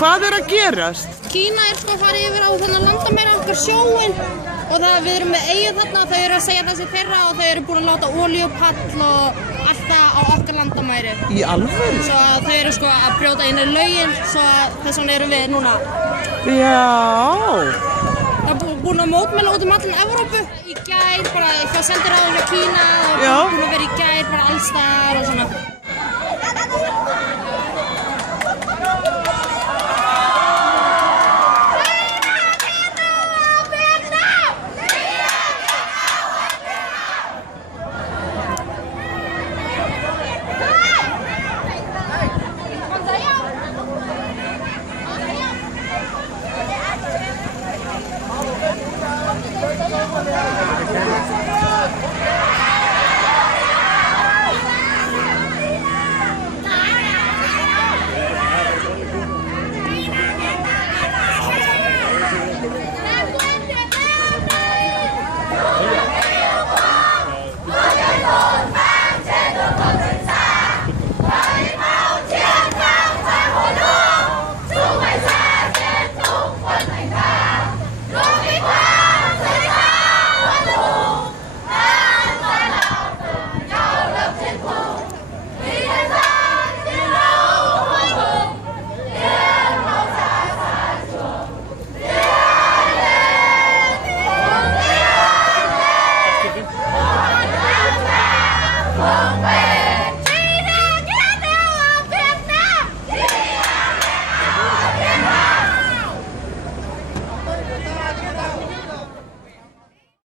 Hvað að gerast? Kína sko að fara yfir á þennan landamæri okkar sjóinn og við erum með eyju þarna og þau eru að segja þessi þeirra og þau eru búin að láta olíupall og allt það á okkar landamæri. Í alvöru? Svo þau eru sko að brjóta inn í lögin, svo þess vegna erum við núna. Já. Það er búin að mótmæla út allan Evrópu. Í gær, bara hjá sendiráðum hjá Kína og búin að vera í gær bara alls staðar og svona.